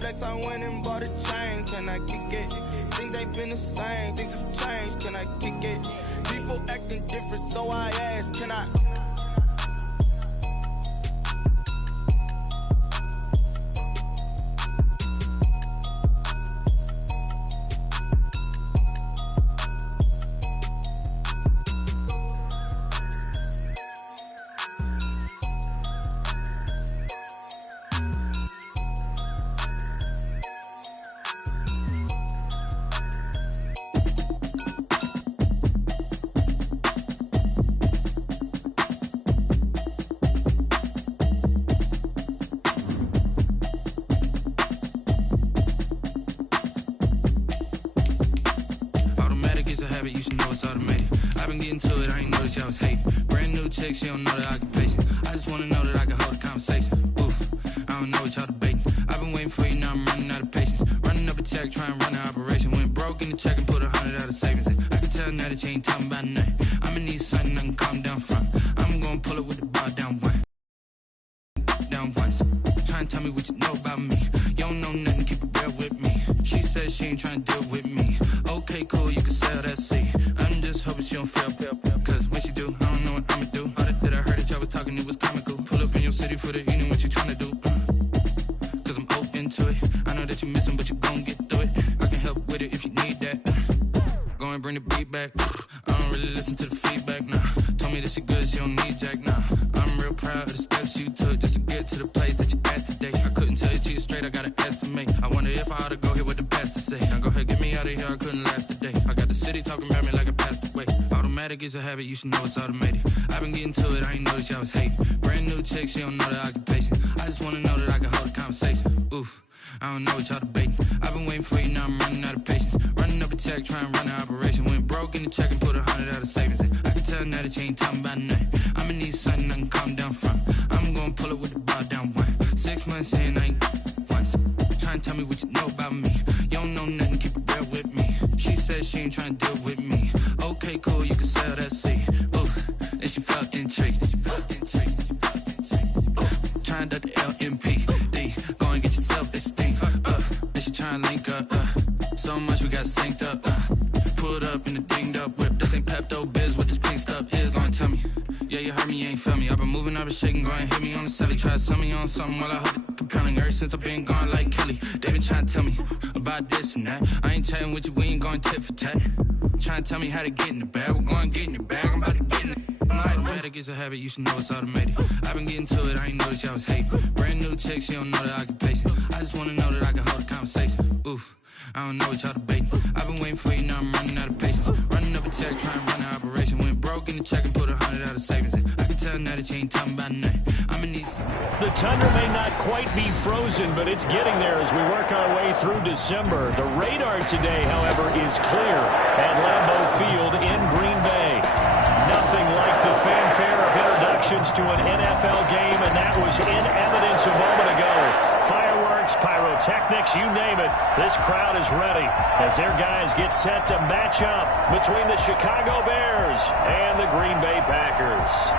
flex, I went and bought a chain. Can I kick it? Things ain't been the same, things have changed. Can I kick it? People acting different, so I ask, can I? She don't know that occupation. I just wanna know that I can hold a conversation. Oof, I don't know what y'all debating. I've been waiting for you, now I'm running out of patience. Running up a check, trying to run an operation. Went broke in the check and put 100 out of savings in. I can tell now that you ain't talking about nothing. I'ma need something I can calm down from. I'm gonna pull it with the bar down one. Down once. Trying to tell me what you know about me. You don't know nothing, keep it real with me. She said she ain't trying to deal with me. Okay, cool, you can sell that seat. I'm just hoping she don't fail. Cause when she do, I don't know what I'ma do. That I heard that y'all was talking, it was comical. Pull up in your city for the evening, what you tryna do? Cause I'm open to it. I know that you missing, but you gon' get through it. I can help with it if you need that. Go and bring the beat back. I don't really listen to the feedback, nah. Told me that she good, she don't need jack, nah. I'm real proud of the steps you took just to get to the place that you at today. I couldn't tell you to you straight, I gotta estimate. I wonder if I ought to go here with the best to say. Now go ahead, get me out of here, I couldn't last today. I got the city talking about me like I passed away. Automatic is a habit, you should know it's automated. I've been getting to it, I ain't noticed y'all was hating. Brand new chick, she don't know the occupation. I just wanna know that I can hold a conversation. Oof, I don't know what y'all debating. I've been waiting for you, now I'm running out of patience. Running up a check, trying to run an operation. Went broke in the check and put 100 out of savings in. I can tell now that you ain't talking about nothing. I'ma need something I can calm down from. I'm gonna pull it with the bar down one. 6 months in, I ain't once. Trying to tell me what you know about me. You don't know nothing, keep it real with me. She said she ain't trying to deal with me. Okay, cool, you can sell that seat. And she felt intrigued. Trying to the LMPD. Go and get your self-esteem. And she trying to link up. So much we got synced up. Pulled up in the dinged up whip. This ain't Pepto-Biz, what this pink stuff is. Gonna tell me. Yeah, you heard me, you ain't felt me. I've been moving, I've been shaking. Go and hit me on the celly. Try to sell me on something while I hold it compelling. Ever since I've been gone like Kelly. They been trying to tell me about this and that. I ain't chatting with you, we ain't going tit for tat. Trying to tell me how to get in the bag. We're going to get in the bag, I'm about to get in it. Automatic is a habit, you should know it's automated. I've been getting to it, I ain't noticed y'all was hating. Brand new chick, she don't know the occupation. I just wanna know that I can hold a conversation. Oof, I don't know what y'all debating. I've been waiting for you, now I'm running out of patience. Running up a check, trying to run an operation. Went broke in the check and put 100 out of savings in. I can tell now that you ain't talking about nothing. I'ma need some. The tundra may not quite be frozen, but it's getting there as we work our way through December. The radar today, however, is clear at Lambeau Field in Green Bay. Nothing like the fanfare of introductions to an NFL game, and that was in evidence a moment ago. Fireworks, pyrotechnics, you name it. This crowd is ready as their guys get set to match up between the Chicago Bears and the Green Bay Packers.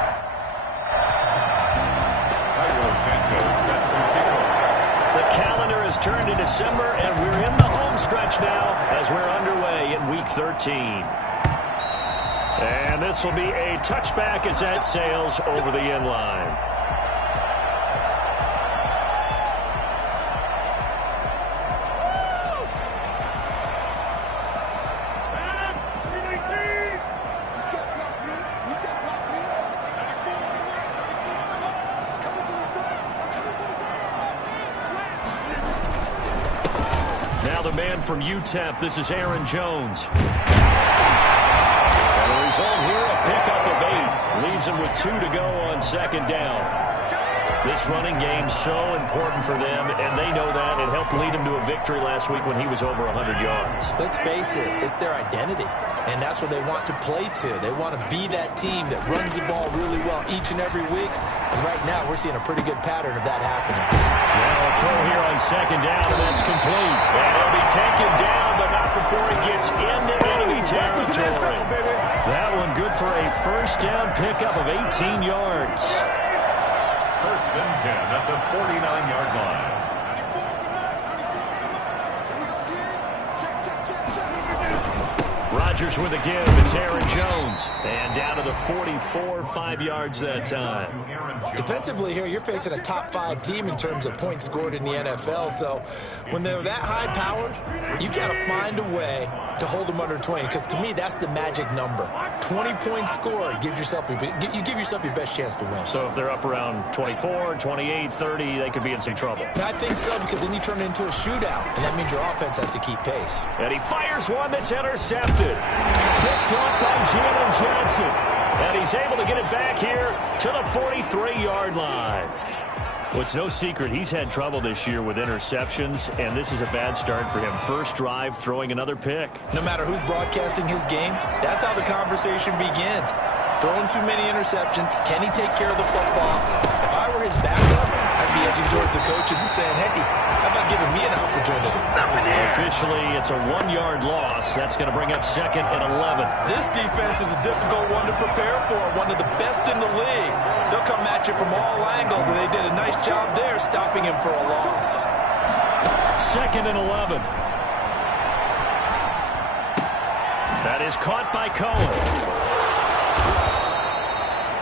The calendar has turned to December, and we're in the home stretch now as we're underway in Week 13. And this will be a touchback as that sails over the end line. Now the man from UTEP, this is Aaron Jones. And the result here, a pickup of 8. Leaves him with 2 to go on second down. This running game so important for them, and they know that. It helped lead him to a victory last week when he was over 100 yards. Let's face it, it's their identity, and that's what they want to play to. They want to be that team that runs the ball really well each and every week, and right now we're seeing a pretty good pattern of that happening. Now a throw here on second down, and that's complete. And he'll be taken down, but not before he gets into enemy territory. That one good for a first down pickup of 18 yards. First and 10 at the 49-yard line. Rodgers with a give. It's Aaron Jones. And down to the 44, 5 yards that time. Defensively here, you're facing a top 5 team in terms of points scored in the NFL. So when they're that high-powered, you've got to find a way to hold them under 20. Because to me, that's the magic number. 20 points scored gives yourself you give yourself your best chance to win. So if they're up around 24, 28, 30, they could be in some trouble. I think so, because then you turn it into a shootout, and that means your offense has to keep pace. And he fires one that's intercepted. Picked off by Jalen Johnson. And he's able to get it back here to the 43-yard line. Well, it's no secret he's had trouble this year with interceptions, and this is a bad start for him. First drive, throwing another pick. No matter who's broadcasting his game, that's how the conversation begins. Throwing too many interceptions. Can he take care of the football? If I were his backup, I'd be edging towards the coaches and saying, hey, how about giving me an opportunity? Officially, it's a 1-yard loss. That's going to bring up 2nd and 11. This defense is a difficult one to prepare for, one of the best in the league. They'll come at you from all angles, and they did a nice job there stopping him for a loss. 2nd and 11. That is caught by Cohen.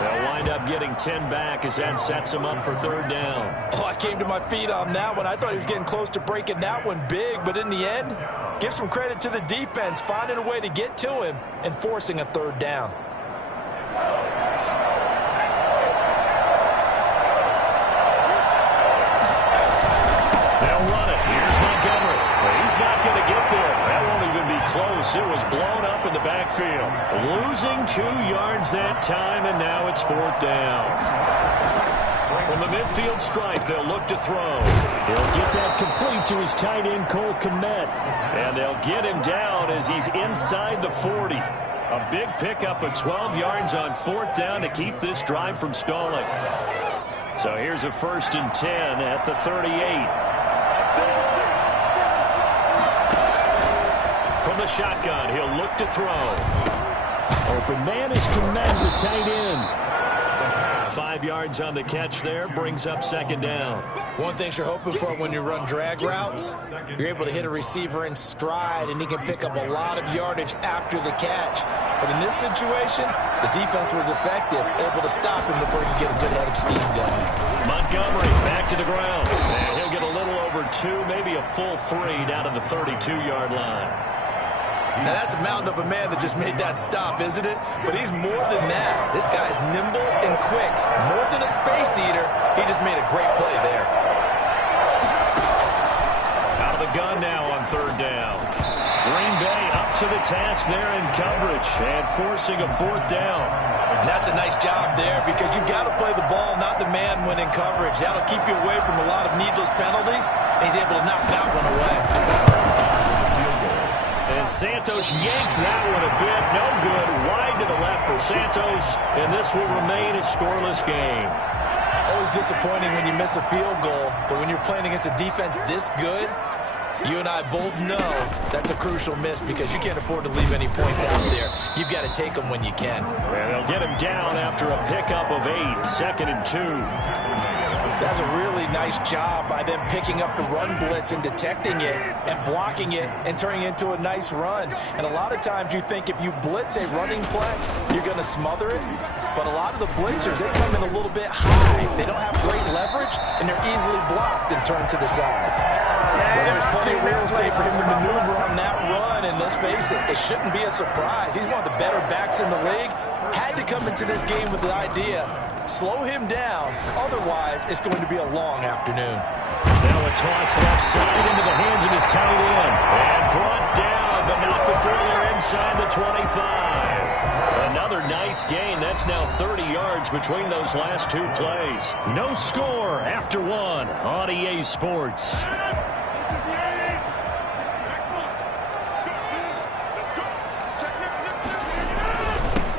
They'll wind up getting 10 back as that sets him up for 3rd down. Oh, I came to my feet on that one. I thought he was getting close to breaking that one big, but in the end, give some credit to the defense, finding a way to get to him and forcing a 3rd down. They'll run it. Here's Montgomery. He's not going to get there. That won't even be close. It was blown up in the backfield. Losing 2 yards that time, and now it's 4th down. From the midfield stripe, they'll look to throw. He'll get that complete to his tight end, Cole Kmet. And they'll get him down as he's inside the 40. A big pickup of 12 yards on 4th down to keep this drive from stalling. So here's a 1st and 10 at the 38. From the shotgun, he'll look to throw. Open man is Kmet, the tight end. 5 yards on the catch there, brings up 2nd down. One thing you're hoping for when you run drag routes, you're able to hit a receiver in stride, and he can pick up a lot of yardage after the catch. But in this situation, the defense was effective, able to stop him before he could get a good head of steam going. Montgomery back to the ground. And he'll get a little over 2, maybe a full 3 down to the 32-yard line. Now, that's a mountain of a man that just made that stop, isn't it? But he's more than that. This guy's nimble and quick. More than a space eater, he just made a great play there. Out of the gun now on 3rd down. Green Bay up to the task there in coverage and forcing a 4th down. And that's a nice job there because you've got to play the ball, not the man when in coverage. That'll keep you away from a lot of needless penalties, and he's able to knock that one away. And Santos yanks that one a bit. No good. Wide to the left for Santos. And this will remain a scoreless game. Always disappointing when you miss a field goal. But when you're playing against a defense this good, you and I both know that's a crucial miss because you can't afford to leave any points out there. You've got to take them when you can. And they'll get him down after a pickup of 8. 2nd and 2. That's a really nice job by them picking up the run blitz and detecting it and blocking it and turning it into a nice run. And a lot of times you think if you blitz a running play, you're going to smother it. But a lot of the blitzers, they come in a little bit high. They don't have great leverage, and they're easily blocked and turned to the side. Well, there's plenty of real estate for him to maneuver on that run, and let's face it, it shouldn't be a surprise. He's one of the better backs in the league. Had to come into this game with the idea, slow him down, otherwise it's going to be a long afternoon. Now a toss left side into the hands of his tight end. And brought down, but not before they're inside the 25. Another nice gain. That's now 30 yards between those last 2 plays. No score after 1 on EA Sports.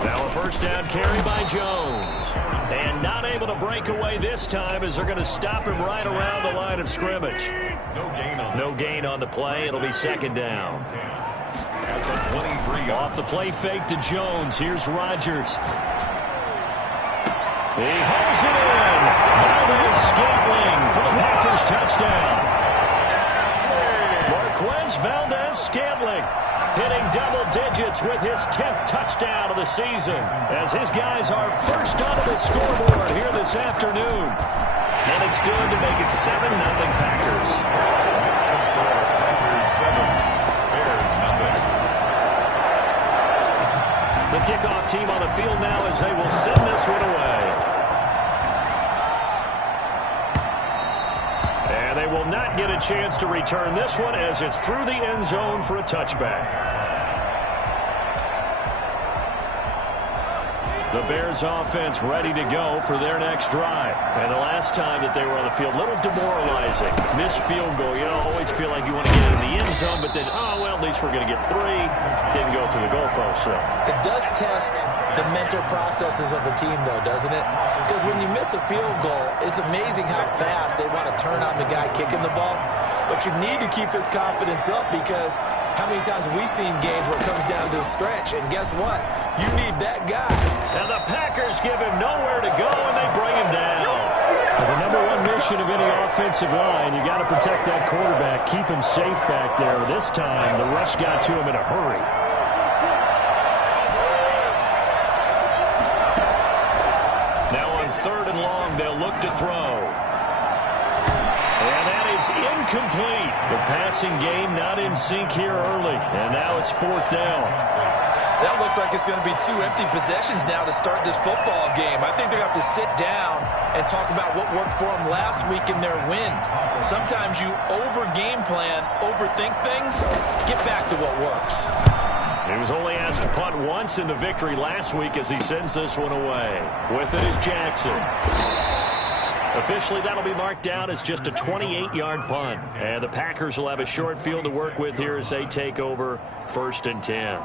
Now a first down carry by Jones. And not able to break away this time as they're going to stop him right around the line of scrimmage. No gain on the play. It'll be 2nd down. Off the play fake to Jones. Here's Rodgers. He hauls it in. Valdez Scantling for the Packers touchdown. Marquez is Valdez-Scantling, hitting double digits with his 10th touchdown of the season, as his guys are first onto the scoreboard here this afternoon. And it's good to make it 7-0 Packers. The kickoff team on the field now as they will send this one away. And they will not get a chance to return this one as it's through the end zone for a touchback. The Bears offense ready to go for their next drive. And the last time that they were on the field, a little demoralizing. Missed field goal. You always feel like you want to get in the end zone, but then, oh, well, at least we're going to get 3. Didn't go through the goalpost, though. It does test the mental processes of the team, though, doesn't it? Because when you miss a field goal, it's amazing how fast they want to turn on the guy kicking the ball. But you need to keep his confidence up, because how many times have we seen games where it comes down to the stretch? And guess what? You need that guy. And the Packers give him nowhere to go, and they bring him down. The number one mission of any offensive line, you got to protect that quarterback, keep him safe back there. This time, the rush got to him in a hurry. Now on 3rd and long, they'll look to throw. And that is incomplete. The passing game not in sync here early. And now it's 4th down. That looks like it's going to be 2 empty possessions now to start this football game. I think they're going to have to sit down and talk about what worked for them last week in their win. Sometimes you over-game plan, overthink things. Get back to what works. He was only asked to punt once in the victory last week as he sends this one away. With it is Jackson. Officially, that'll be marked down as just a 28-yard punt. And the Packers will have a short field to work with here as they take over 1st and 10.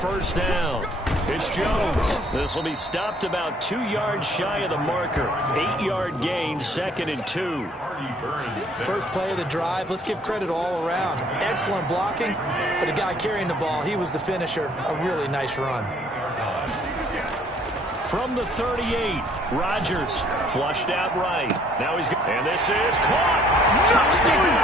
First down. It's Jones. This will be stopped about 2 yards shy of the marker. 8-yard gain, 2nd and 2. First play of the drive. Let's give credit all around. Excellent blocking. But the guy carrying the ball, he was the finisher. A really nice run. From the 38, Rodgers flushed out right. Now he's good. And this is caught. Touchdown!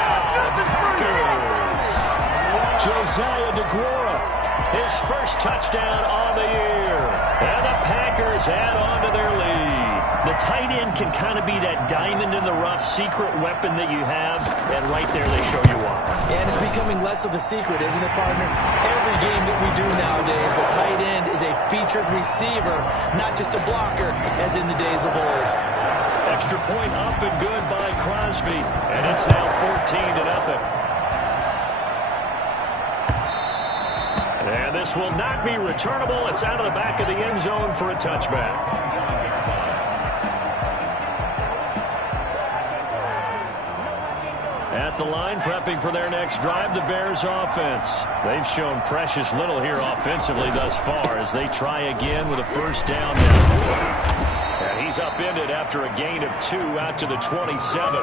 Josiah DeGuara. His first touchdown on the year. And the Packers add on to their lead. The tight end can kind of be that diamond in the rough secret weapon that you have. And right there they show you why. And it's becoming less of a secret, isn't it, partner? Every game that we do nowadays, the tight end is a featured receiver, not just a blocker, as in the days of old. Extra point up and good by Crosby. And it's now 14-0. And this will not be returnable. It's out of the back of the end zone for a touchback. At the line, prepping for their next drive, the Bears offense. They've shown precious little here offensively thus far as they try again with a first down now. And he's upended after a gain of 2 out to the 27.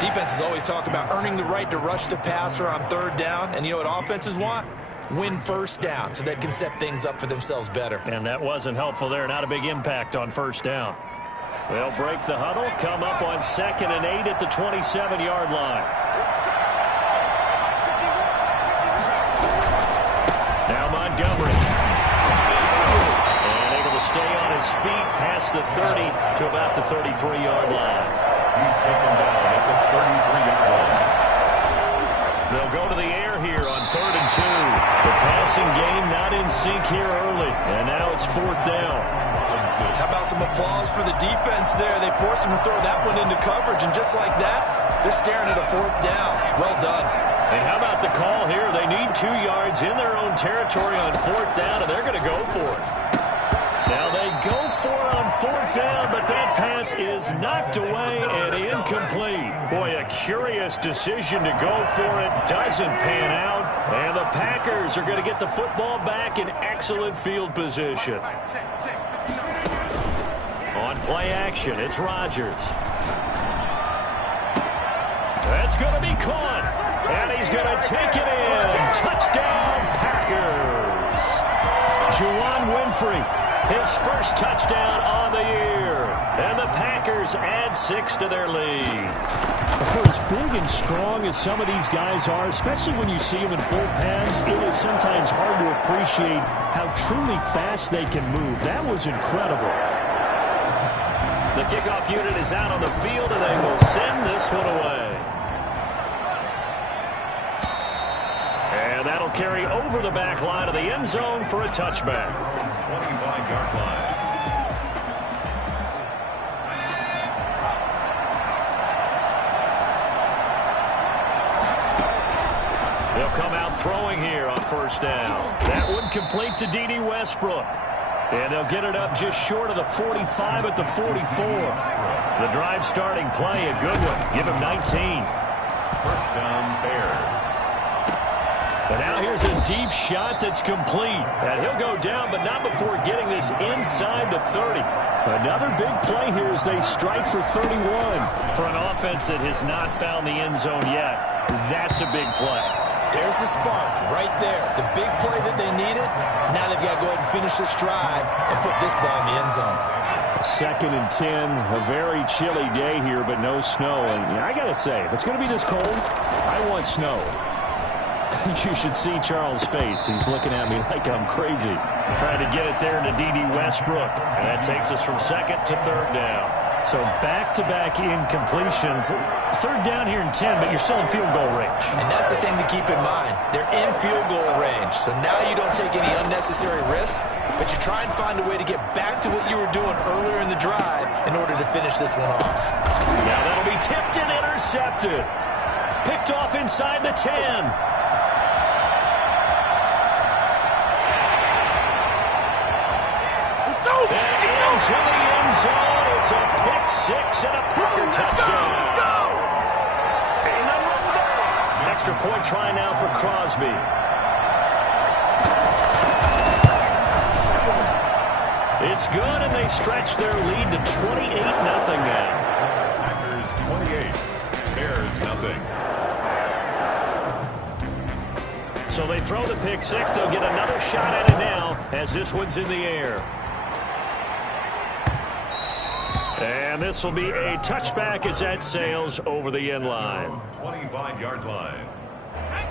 Defenses always talk about earning the right to rush the passer on 3rd down. And you know what offenses want? Win first down so they can set things up for themselves better. And that wasn't helpful there. Not a big impact on first down. They'll break the huddle, come up on 2nd and 8 at the 27-yard line. Now Montgomery. And able to stay on his feet past the 30 to about the 33-yard line. He's taken down at the 33-yard line. They'll go to the air here on 3rd and 2. The passing game not in sync here early. And now it's 4th down. How about some applause for the defense there? They forced him to throw that one into coverage, and just like that, they're staring at a 4th down. Well done. And how about the call here? They need 2 yards in their own territory on 4th down, and they're going to go for it. Now they go for it on 4th down, but that pass is knocked away and incomplete. Boy, a curious decision to go for it. Doesn't pan out. And the Packers are going to get the football back in excellent field position. On play action, it's Rodgers. That's going to be caught. And he's going to take it in. Touchdown, Packers. Juwan Winfrey, his first touchdown on the year. And the Packers add 6 to their lead. For as big and strong as some of these guys are, especially when you see them in full pads, it is sometimes hard to appreciate how truly fast they can move. That was incredible. The kickoff unit is out on the field, and they will send this one away. And that'll carry over the back line of the end zone for a touchback. 25-yard line. They'll come out throwing here on first down. That one complete to D.D. Westbrook. And they'll get it up just short of the 45 at the 44. The drive starting play, a good one. Give him 19. First down, Bears. And now here's a deep shot that's complete. And he'll go down, but not before getting this inside the 30. Another big play here as they strike for 31. For an offense that has not found the end zone yet, that's a big play. There's the spark right there. The big play that they needed. Now they've got to go ahead and finish this drive and put this ball in the end zone. 2nd and 10, a very chilly day here, but no snow. And I got to say, if it's going to be this cold, I want snow. You should see Charles' face. He's looking at me like I'm crazy. Trying to get it there to D.D. Westbrook. And that takes us from 2nd to 3rd down. So back-to-back incompletions. 3rd down here in 10, but you're still in field goal range. And that's the thing to keep in mind. They're in field goal range. So now you don't take any unnecessary risks, but you try and find a way to get back to what you were doing earlier in the drive in order to finish this one off. Now that'll be tipped and intercepted. Picked off inside the 10. And into the end zone. It's a pick 6 and a Packer touchdown. Extra point try now for Crosby. It's good, and they stretch their lead to 28-0 now. Packers 28, Bears nothing. So they throw the pick 6. They'll get another shot at it now as this one's in the air. And this will be a touchback as that sails over the end line. 25-yard line.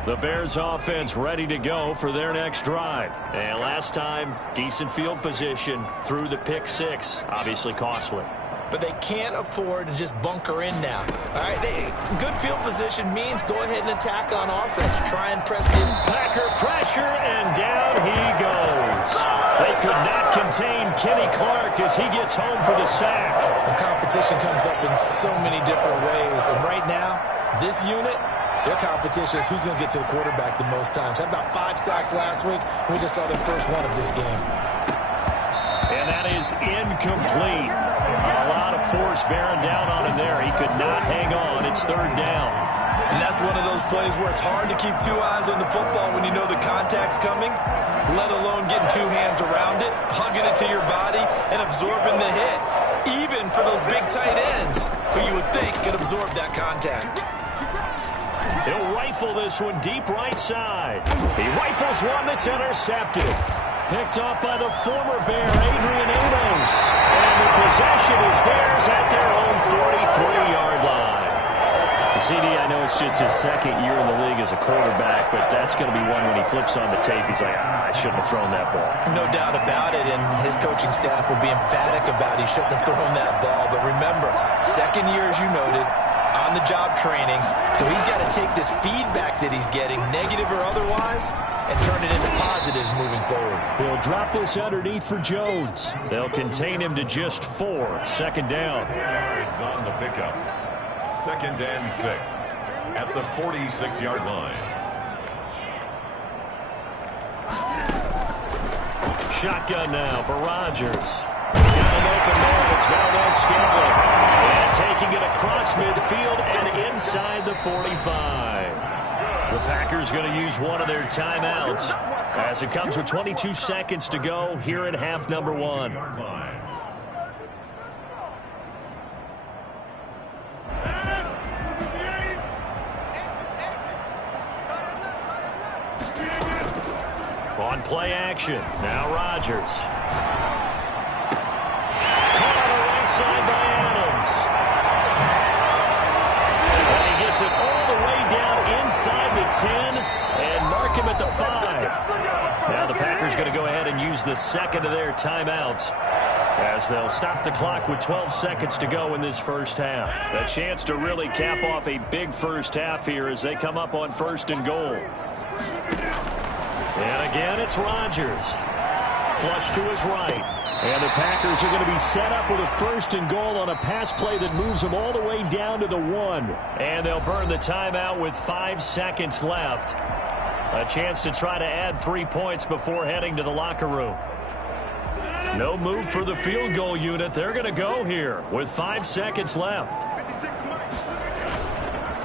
The Bears offense ready to go for their next drive. And last time, decent field position through the pick 6. Obviously costly. But they can't afford to just bunker in now. All right, good field position means go ahead and attack on offense. Try and press in. Packer pressure, and down he goes. They could not contain Kenny Clark as he gets home for the sack. The competition comes up in so many different ways. And right now, this unit, their competition is who's going to get to the quarterback the most times. Had about 5 sacks last week. We just saw their first one of this game. And that is incomplete. A lot of force bearing down on him there. He could not hang on. It's 3rd down. And that's one of those plays where it's hard to keep 2 eyes on the football when you know the contact's coming, let alone getting 2 hands around it, hugging it to your body, and absorbing the hit. Even for those big tight ends who you would think could absorb that contact. He'll rifle this one deep right side. He rifles one that's intercepted. Picked off by the former Bear, Adrian Amos. And the possession is theirs at their own 43-yard line. CD, I know it's just his 2nd year in the league as a quarterback, but that's going to be one when he flips on the tape, he's like, I shouldn't have thrown that ball. No doubt about it, and his coaching staff will be emphatic about he shouldn't have thrown that ball. But remember, 2nd year, as you noted, on-the-job training, so he's got to take this feedback that he's getting, negative or otherwise, and turn it into positives moving forward. They'll drop this underneath for Jones. They'll contain him to just 4. 2nd down. Yards on the pickup. 2nd and 6 at the 46-yard line. Shotgun now for Rodgers. Got an open man. It's Valdez-Scantling. And taking it across midfield and inside the 45. The Packers going to use one of their timeouts as it comes with 22 seconds to go here in half number 1. On play action, now Rodgers. Caught on the right side by Adams. And he gets it all the way down inside the 10 and mark him at the 5. Now the Packers going to go ahead and use the second of their timeouts as they'll stop the clock with 12 seconds to go in this first half. A chance to really cap off a big first half here as they come up on 1st and goal. And again, it's Rodgers. Flush to his right. And the Packers are going to be set up with a 1st and goal on a pass play that moves them all the way down to the 1. And they'll burn the timeout with 5 seconds left. A chance to try to add 3 points before heading to the locker room. No move for the field goal unit. They're going to go here with 5 seconds left.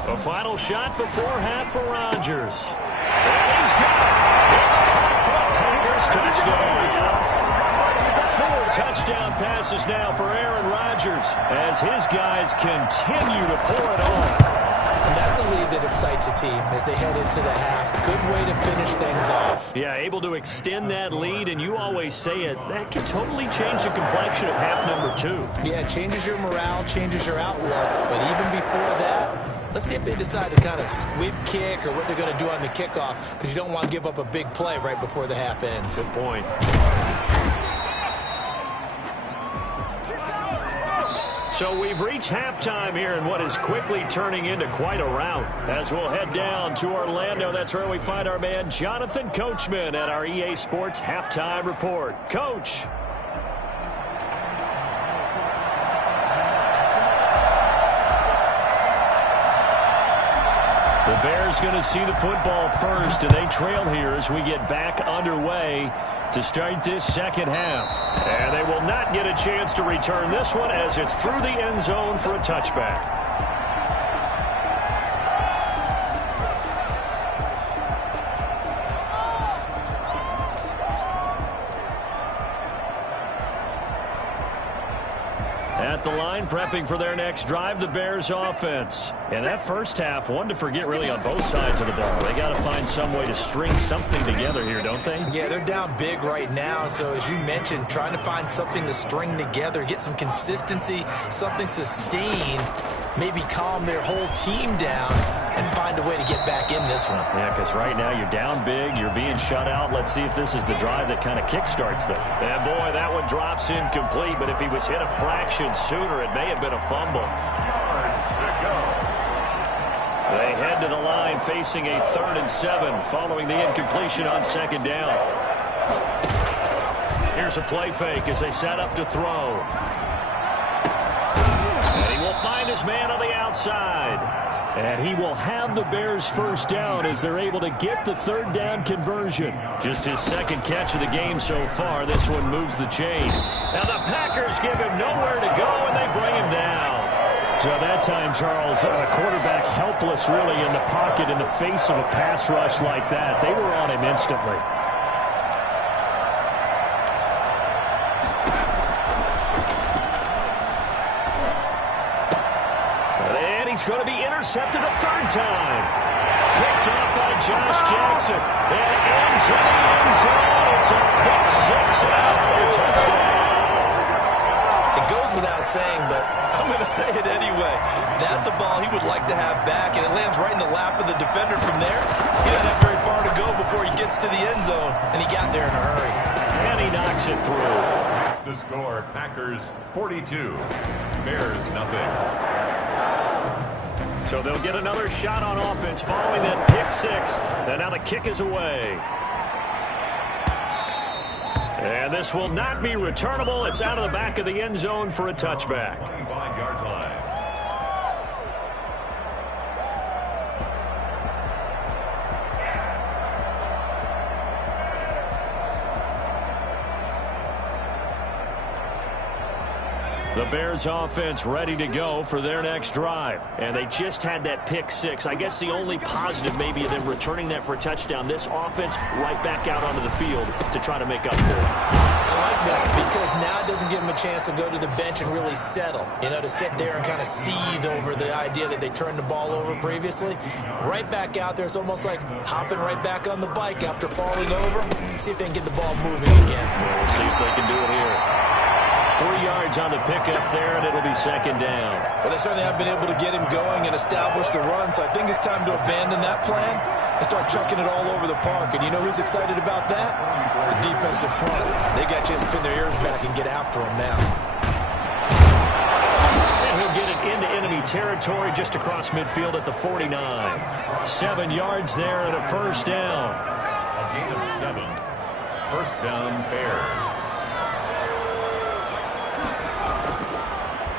A final shot before half for Rodgers. And he's got it. It's caught for a Packers touchdown. 4 touchdown passes now for Aaron Rodgers as his guys continue to pour it on. And that's a lead that excites a team as they head into the half. Good way to finish things off. Yeah, able to extend that lead, and you always say it, that can totally change the complexion of half number 2. Yeah, it changes your morale, changes your outlook, but even before that, let's see if they decide to kind of squib kick or what they're going to do on the kickoff, because you don't want to give up a big play right before the half ends. Good point. So we've reached halftime here in what is quickly turning into quite a rout. As we'll head down to Orlando, that's where we find our man Jonathan Coachman at our EA Sports Halftime Report. Coach. The Bears going to see the football first, and they trail here as we get back underway to start this second half. And they will not get a chance to return this one as it's through the end zone for a touchback. At the line, prepping for their next drive, the Bears offense. And that first half, one to forget really on both sides of the ball. They got to find some way to string something together here, don't they? Yeah, they're down big right now. So as you mentioned, trying to find something to string together, get some consistency, something sustained, maybe calm their whole team down and find a way to get back in this one. Yeah, because right now you're down big, you're being shut out. Let's see if this is the drive that kind of kickstarts them. And boy, that one drops incomplete, but if he was hit a fraction sooner, it may have been a fumble. They head to the line facing a 3rd and 7 following the incompletion on 2nd down. Here's a play fake as they set up to throw. And he will find his man on the outside. And he will have the Bears first down as they're able to get the 3rd down conversion. Just his 2nd catch of the game so far. This one moves the chains. Now the Packers give him nowhere to go, and they bring him down. So that time, Charles, quarterback helpless really in the pocket in the face of a pass rush like that. They were on him instantly. And he's going to be intercepted a 3rd time. Picked off by Josh Jackson. And into the end zone. It's a pick 6 out for a touchdown. It goes without saying, but I'm going to say it anyway. That's a ball he would like to have back, and it lands right in the lap of the defender from there. He doesn't have very far to go before he gets to the end zone, and he got there in a hurry. And he knocks it through. That's the score. Packers 42, Bears nothing. So they'll get another shot on offense following that pick 6. And now the kick is away. And this will not be returnable. It's out of the back of the end zone for a touchback. 25-yard line. The Bears offense ready to go for their next drive. And they just had that pick six. I guess the only positive maybe of them returning that for a touchdown. This offense right back out onto the field to try to make up for it. I like that because now it doesn't give them a chance to go to the bench and really settle. You know, to sit there and kind of seethe over the idea that they turned the ball over previously. Right back out there. It's almost like hopping right back on the bike after falling over. See if they can get the ball moving again. We'll see if they can do it here. 3 yards on the pickup there, and it'll be second down. Well, they certainly have been able to get him going and establish the run, so I think it's time to abandon that plan and start chucking it all over the park. And you know who's excited about that? The defensive front. They got a chance to pin their ears back and get after him now. And he'll get it into enemy territory just across midfield at the 49. 7 yards there and a first down. A gain of 7. First down, Bears.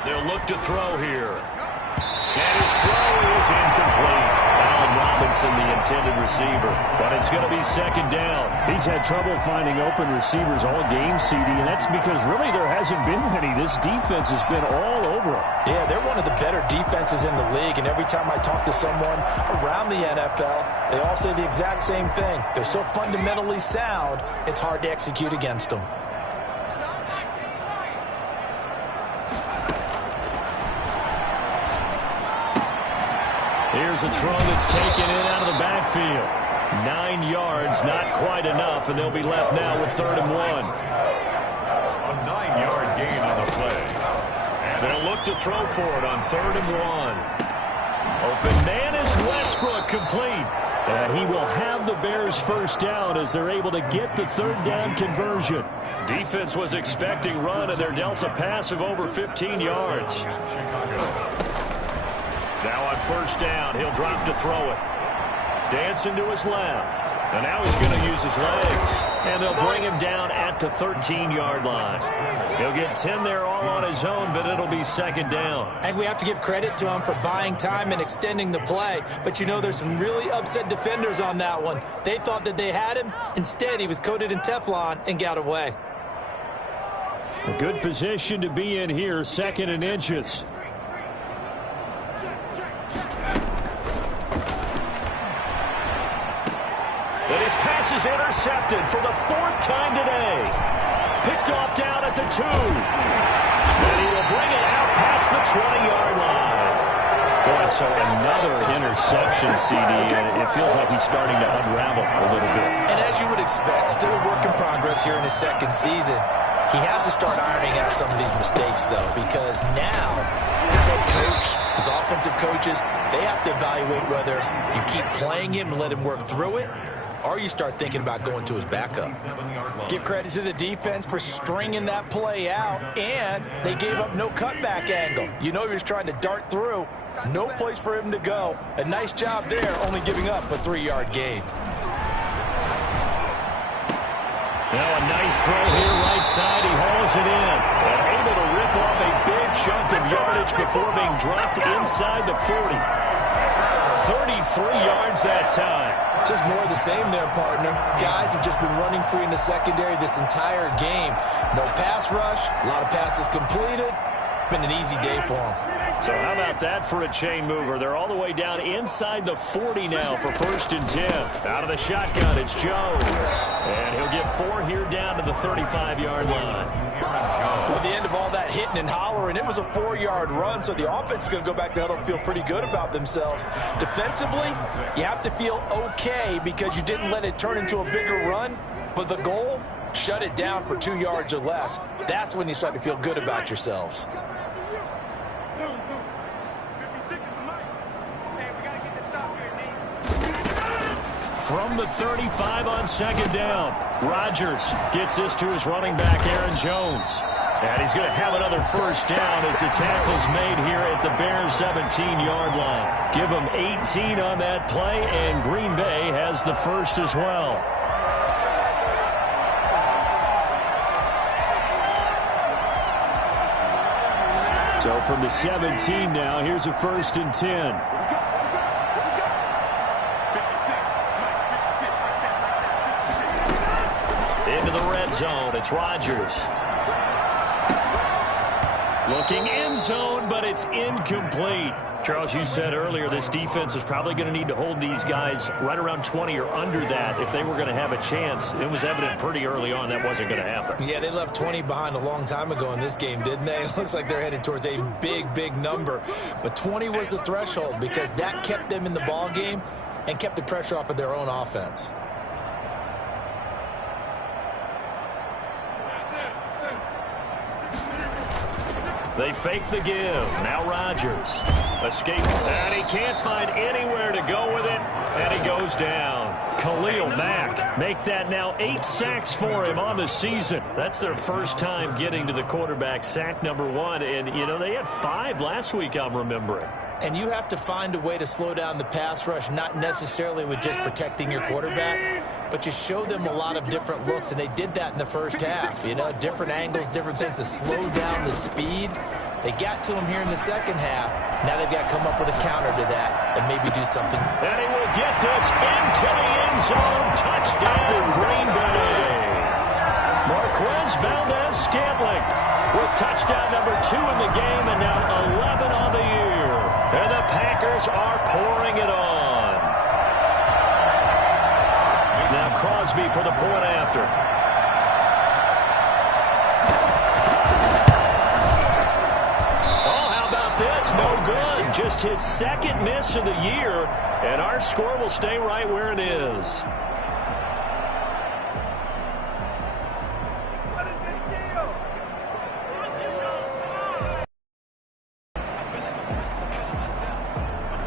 They'll look to throw here. And his throw is incomplete. Allen Robinson, the intended receiver. But it's going to be second down. He's had trouble finding open receivers all game, CD, and that's because really there hasn't been many. This defense has been all over him. Yeah, they're one of the better defenses in the league, and every time I talk to someone around the NFL, they all say the exact same thing. They're so fundamentally sound, it's hard to execute against them. Here's a throw that's taken in out of the backfield. 9 yards, not quite enough, and they'll be left now with 3rd and 1. A 9-yard gain on the play. And they'll look to throw for it on 3rd and 1. Open man is Westbrook, complete. And he will have the Bears first down as they're able to get the 3rd down conversion. Defense was expecting run, and they're dealt a pass of over 15 yards. Now on first down, he'll drop to throw it. Dancing to his left. And now he's going to use his legs. And they'll bring him down at the 13-yard line. He'll get 10 there all on his own, but it'll be second down. I think we have to give credit to him for buying time and extending the play. But you know, there's some really upset defenders on that one. They thought that they had him. Instead, he was coated in Teflon and got away. A good position to be in here, 2nd and inches. And his pass is intercepted for the 4th time today. Picked off down at the 2. And he will bring it out past the 20-yard line. Boy, so another interception, CD. It feels like he's starting to unravel a little bit. And as you would expect, still a work in progress here in his 2nd season. He has to start ironing out some of these mistakes, though, because now his head coach, his offensive coaches, they have to evaluate whether you keep playing him and let him work through it, or you start thinking about going to his backup. Give credit to the defense for stringing that play out, and they gave up no cutback angle. You know he was trying to dart through. No place for him to go. A nice job there, only giving up a 3-yard gain. Now a nice throw here right side. He hauls it in. And able to rip off a big chunk of yardage before being dropped inside the 40. 33 yards that time. Just more of the same there, partner. Guys have just been running free in the secondary this entire game. No pass rush, a lot of passes completed. Been an easy day for them. So how about that for a chain mover? They're all the way down inside the 40 now for 1st and 10. Out of the shotgun, it's Jones. And he'll get 4 here down to the 35-yard line. Well, at the end of all that hitting and hollering, it was a 4-yard run, so the offense is going to go back to huddle and feel pretty good about themselves. Defensively, you have to feel okay because you didn't let it turn into a bigger run, but the goal, shut it down for 2 yards or less. That's when you start to feel good about yourselves. From the 35 on second down, Rodgers gets this to his running back, Aaron Jones. And he's going to have another first down as the tackle's made here at the Bears' 17-yard line. Give him 18 on that play, and Green Bay has the first as well. So from the 17 now, here's a 1st and 10. Into the red zone, it's Rodgers. Looking end zone, but it's incomplete. Charles, you said earlier this defense is probably going to need to hold these guys right around 20 or under that if they were going to have a chance. It was evident pretty early on that wasn't going to happen. Yeah, they left 20 behind a long time ago in this game, didn't they? It looks like they're headed towards a big, big number. But 20 was the threshold because that kept them in the ball game and kept the pressure off of their own offense. They fake the give. Now Rodgers escaping. And he can't find anywhere to go with it. And he goes down. Khalil Mack make that now 8 sacks for him on the season. That's their first time getting to the quarterback, sack number 1. And, you know, they had 5 last week, I'm remembering. And you have to find a way to slow down the pass rush, not necessarily with just protecting your quarterback, but you show them a lot of different looks, and they did that in the first half. You know, different angles, different things to slow down the speed. They got to him here in the second half. Now they've got to come up with a counter to that and maybe do something. And he will get this into the end zone. Touchdown, Green Bay. Marquez Valdez-Scantling with touchdown number 2 in the game and now 11 on the year. And the Packers are pouring it on. Now Crosby for the point after. Oh, how about this? No good. Just his second miss of the year. And our score will stay right where it is.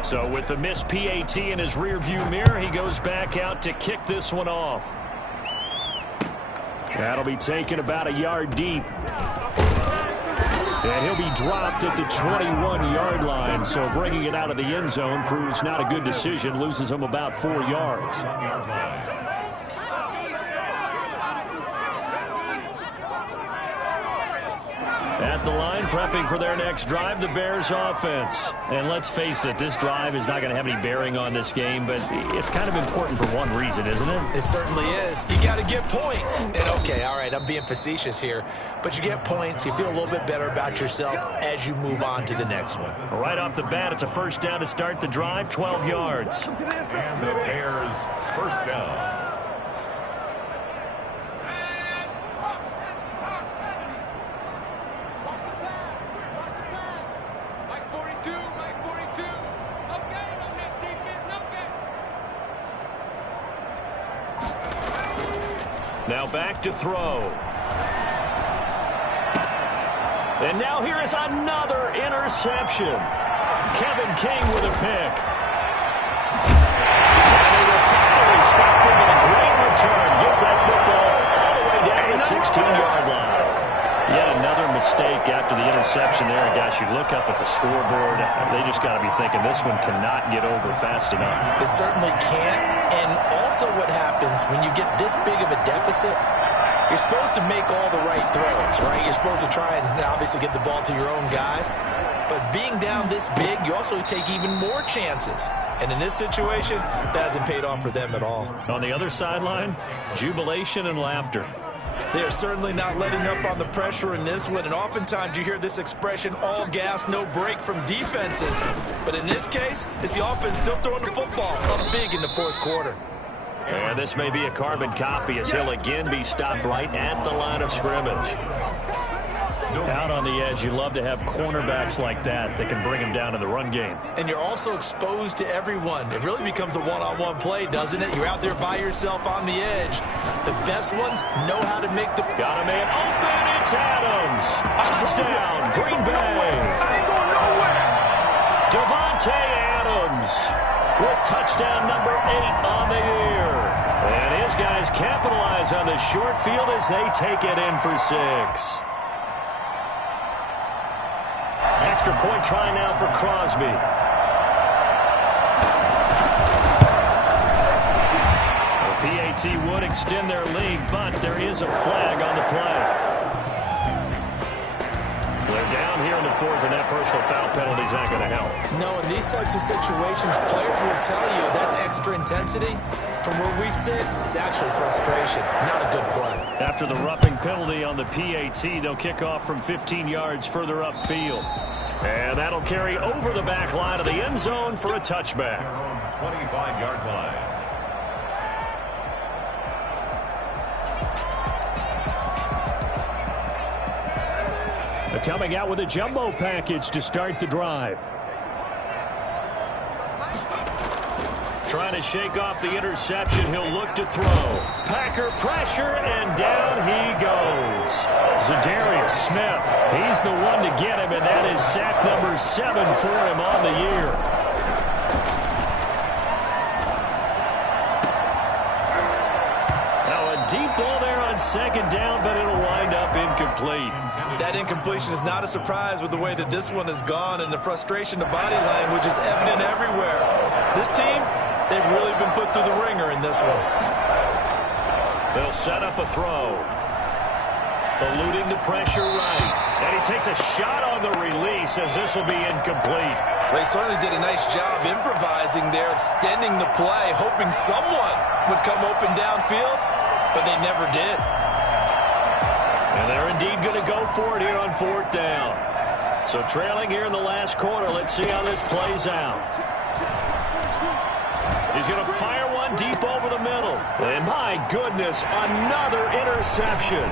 So with the missed PAT in his rearview mirror, he goes back out to kick this one off. That'll be taken about a yard deep. And he'll be dropped at the 21-yard line. So bringing it out of the end zone proves not a good decision. Loses him about 4 yards. At the line, prepping for their next drive, the Bears offense. And let's face it, this drive is not going to have any bearing on this game, but it's kind of important for one reason, isn't it? It certainly is. You got to get points. And okay, all right, I'm being facetious here, but you get points, you feel a little bit better about yourself as you move on to the next one. Right off the bat, it's a first down to start the drive, 12 yards. And the Bears first down. Now back to throw. And now here is another interception. Kevin King with a pick. And they will finally stop him with a great return. Gets that football all the way down the 16-yard line. Yet another mistake after the interception there. Gosh, you look up at the scoreboard. They just got to be thinking this one cannot get over fast enough. It certainly can't. And also what happens when you get this big of a deficit, you're supposed to make all the right throws, right? You're supposed to try and obviously get the ball to your own guys. But being down this big, you also take even more chances. And in this situation, that hasn't paid off for them at all. On the other sideline, jubilation and laughter. They are certainly not letting up on the pressure in this one, and oftentimes you hear this expression, all gas, no break from defenses. But in this case, it's the offense still throwing the football up big in the fourth quarter. And this may be a carbon copy as he'll again be stopped right at the line of scrimmage. Out on the edge, you love to have cornerbacks like that can bring him down in the run game. And you're also exposed to everyone. It really becomes a one-on-one play, doesn't it? You're out there by yourself on the edge. The best ones know how to make the... Got a man open, it's Adams. Touchdown, Green Bay. Devontae Adams with touchdown number 8 on the year. And his guys capitalize on the short field as they take it in for 6. Extra point try now for Crosby. The PAT would extend their lead, but there is a flag on the play. They're down here in the forth, and that personal foul penalty is not going to help. No, in these types of situations, players will tell you that's extra intensity. From where we sit, it's actually frustration, not a good play. After the roughing penalty on the PAT, they'll kick off from 15 yards further upfield. And that'll carry over the back line of the end zone for a touchback. 25-yard line. They're coming out with a jumbo package to start the drive. Trying to shake off the interception. He'll look to throw. Packer pressure, and down he goes. Zadarius Smith. He's the one to get him, and that is sack number 7 for him on the year. Now a deep ball there on second down, but it'll wind up incomplete. That incompletion is not a surprise with the way that this one has gone, and the frustration of body language is evident everywhere. This team, they've really been put through the ringer in this one. They'll set up a throw. Eluding the pressure right. And he takes a shot on the release as this will be incomplete. They certainly did a nice job improvising there, extending the play, hoping someone would come open downfield, but they never did. And they're indeed going to go for it here on 4th down. So trailing here in the last quarter. Let's see how this plays out. He's going to fire one deep over the middle. And my goodness, another interception.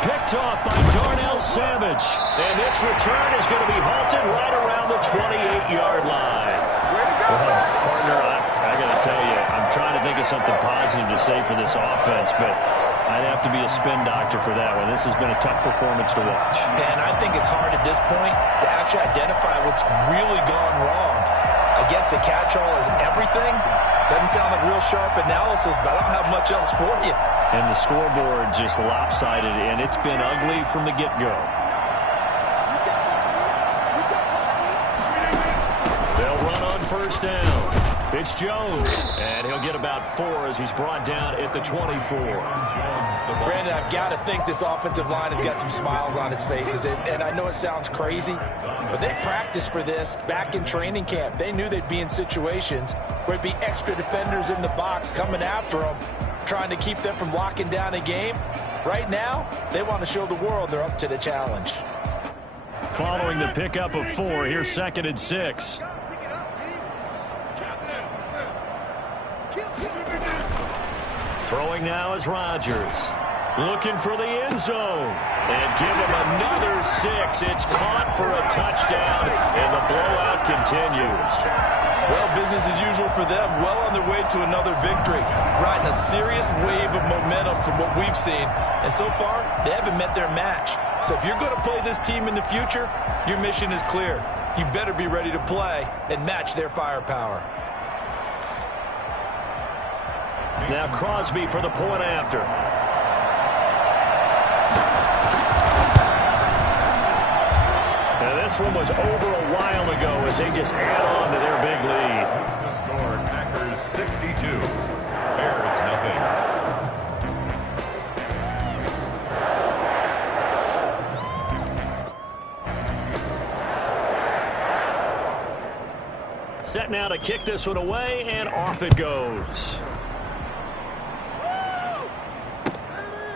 Picked off by Darnell Savage. And this return is going to be halted right around the 28-yard line. Well, partner, I got to tell you, I'm trying to think of something positive to say for this offense, but I'd have to be a spin doctor for that one. This has been a tough performance to watch. And I think it's hard at this point to actually identify what's really gone wrong. I guess the catch-all is everything. Doesn't sound like real sharp analysis, but I don't have much else for you. And the scoreboard just lopsided, and it's been ugly from the get-go. They'll run on 1st down. It's Jones, and he'll get about 4 as he's brought down at the 24. Brandon, I've got to think this offensive line has got some smiles on its faces. And I know it sounds crazy, but they practiced for this back in training camp. They knew they'd be in situations where it'd be extra defenders in the box coming after them, trying to keep them from locking down a game. Right now, they want to show the world they're up to the challenge. Following the pickup of 4, here's 2nd and 6. Throwing now is Rodgers. Looking for the end zone. And give him another 6. It's caught for a touchdown, and the blowout continues. Well, business as usual for them. Well on their way to another victory. Riding a serious wave of momentum from what we've seen. And so far, they haven't met their match. So if you're going to play this team in the future, your mission is clear. You better be ready to play and match their firepower. Now Crosby for the point after. Now this one was over a while ago as they just add on to their big lead. The score, Packers 62, Bears nothing. Set now to kick this one away, and off it goes.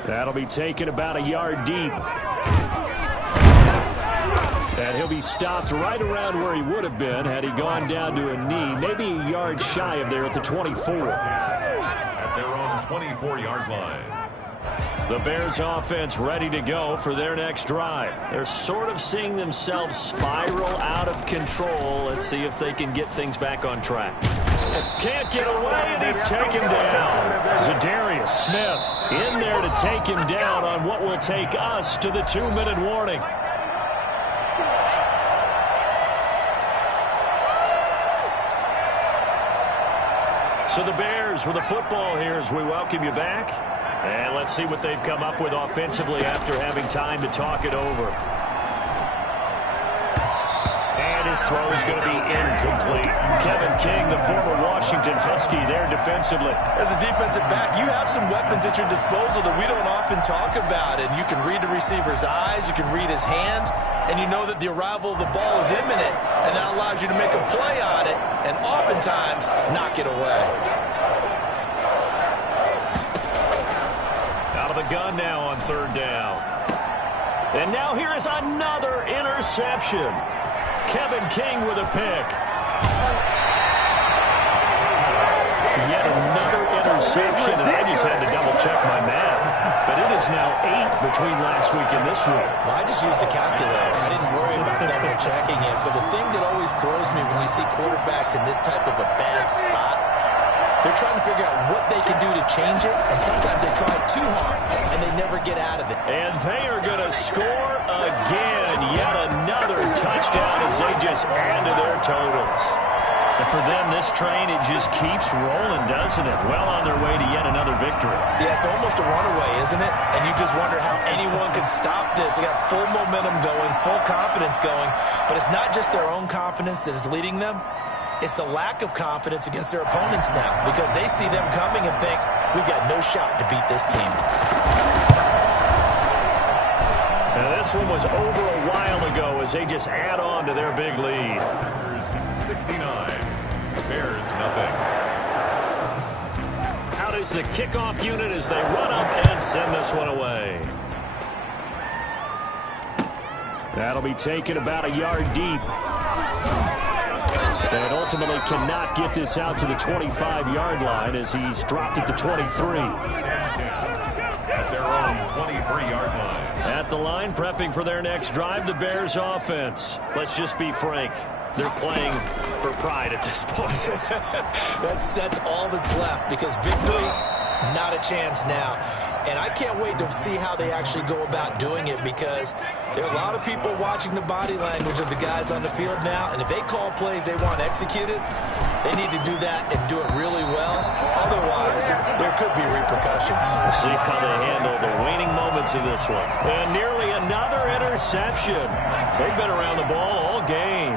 That'll be taken about a yard deep. And he'll be stopped right around where he would have been had he gone down to a knee, maybe a yard shy of there at the 24. At their own 24-yard line. The Bears offense ready to go for their next drive. They're sort of seeing themselves spiral out of control. Let's see if they can get things back on track. Can't get away, and he's taken down. Zadarius Smith in there to take him down on what will take us to the 2-minute warning. So the Bears with the football here as we welcome you back. And let's see what they've come up with offensively after having time to talk it over. And And his throw is going to be incomplete. Kevin King, the former Washington Husky, there defensively. As a defensive back, you have some weapons at your disposal that we don't often talk about. And you can read the receiver's eyes, you can read his hands, and you know that the arrival of the ball is imminent. And that allows you to make a play on it and oftentimes knock it away. Out of the gun now on third down. And now here is another interception. Kevin King with a pick. Yet another interception, and I just had to double-check my math. But it is now 8 between last week and this week. Well, I just used a calculator. I didn't worry about double-checking it. But the thing that always throws me when we see quarterbacks in this type of a bad spot, they're trying to figure out what they can do to change it, and sometimes they try too hard, and they never get out of it. And they are going to score again. Yet another touchdown as they just add to their totals. And for them, this train, it just keeps rolling, doesn't it? Well on their way to yet another victory. Yeah, it's almost a runaway, isn't it? And you just wonder how anyone could stop this. They got full momentum going, full confidence going, but it's not just their own confidence that is leading them. It's the lack of confidence against their opponents now because they see them coming and think, we've got no shot to beat this team. Now this one was over a while ago as they just add on to their big lead. 69, Bears nothing. Out is the kickoff unit as they run up and send this one away. That'll be taken about a yard deep. And ultimately cannot get this out to the 25-yard line as he's dropped it to 23. At their own 23-yard line. At the line, prepping for their next drive, the Bears offense. Let's just be frank. They're playing for pride at this point. That's all that's left because victory, not a chance now. And I can't wait to see how they actually go about doing it because there are a lot of people watching the body language of the guys on the field now. And if they call plays they want executed, they need to do that and do it really well. Otherwise, there could be repercussions. We'll see how they handle the waning moments of this one. And nearly another interception. They've been around the ball all game.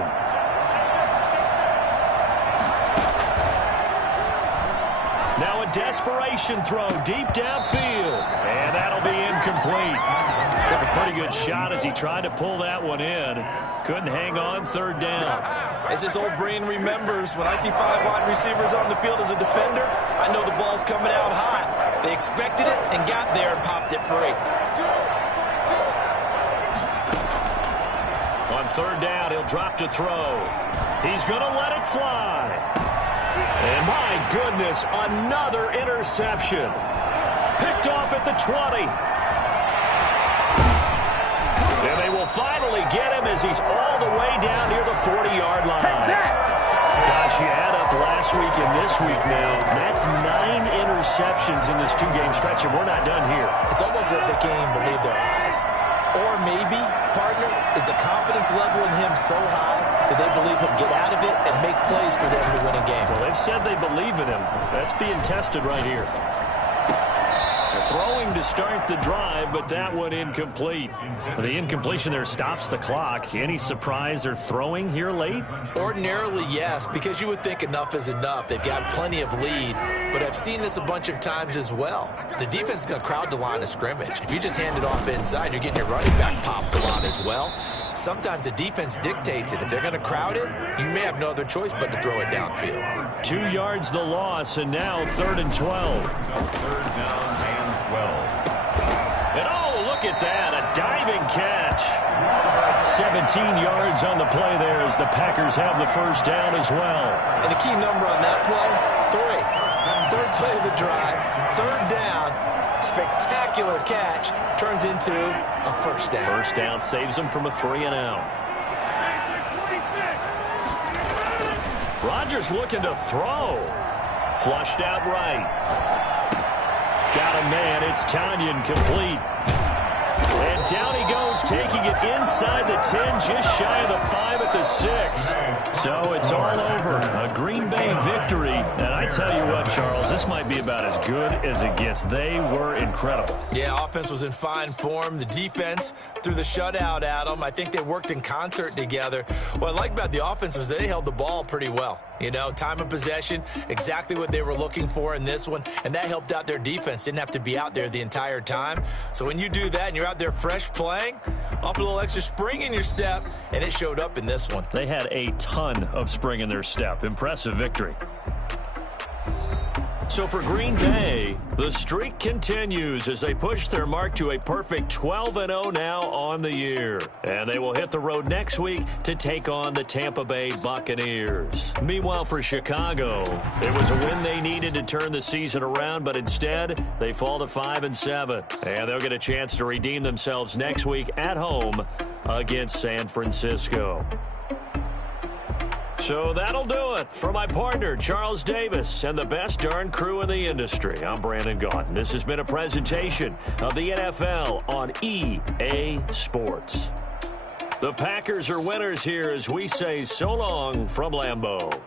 Now a desperation throw deep downfield. And that'll be incomplete. Took a pretty good shot as he tried to pull that one in. Couldn't hang on third down. As his old brain remembers, when I see 5 wide receivers on the field as a defender, I know the ball's coming out high. They expected it and got there and popped it free. On third down, he'll drop to throw. He's going to let it fly. And my goodness, another interception. Picked off at the 20. And they will finally get him as he's all the way down near the 40-yard line. Gosh, you add up last week and this week now. That's 9 interceptions in this 2-game stretch, and we're not done here. It's almost as if they can't even believe their eyes. Or maybe, partner, is the confidence level in him so high that they believe he'll get out of it and make plays for them to win a game. Well, they've said they believe in him. That's being tested right here. They're throwing to start the drive, but that one incomplete. The incompletion there stops the clock. Any surprise they're throwing here late? Ordinarily, yes, because you would think enough is enough. They've got plenty of lead, but I've seen this a bunch of times as well. The defense is going to crowd the line of scrimmage. If you just hand it off inside, you're getting your running back popped a lot as well. Sometimes the defense dictates it. If they're going to crowd it, you may have no other choice but to throw it downfield. 2 yards the loss, and now 3rd and 12. Third down and 12. And oh, look at that, a diving catch. 17 yards on the play there as the Packers have the first down as well. And a key number on that play, 3. Third play of the drive, 3rd down, spectacular catch, turns into a first down. First down saves them from a 3-and-out. Rodgers looking to throw. Flushed out right. Got a man. It's Tanyan complete. And And down he goes, taking it inside the 10, just shy of the 5 at the 6. So it's all over. A Green Bay victory. And I tell you what, Charles, this might be about as good as it gets. They were incredible. Yeah, offense was in fine form. The defense threw the shutout at them. I think they worked in concert together. What I like about the offense was they held the ball pretty well. You know, time of possession, exactly what they were looking for in this one, and that helped out their defense. Didn't have to be out there the entire time. So when you do that and you're out there fresh playing, off a little extra spring in your step, and it showed up in this one. They had a ton of spring in their step. Impressive victory. So for Green Bay, the streak continues as they push their mark to a perfect 12-0 now on the year. And they will hit the road next week to take on the Tampa Bay Buccaneers. Meanwhile, for Chicago, it was a win they needed to turn the season around, but instead they fall to 5-7. And they'll get a chance to redeem themselves next week at home against San Francisco. So that'll do it. For my partner, Charles Davis, and the best darn crew in the industry, I'm Brandon Gaudin. This has been a presentation of the NFL on EA Sports. The Packers are winners here as we say so long from Lambeau.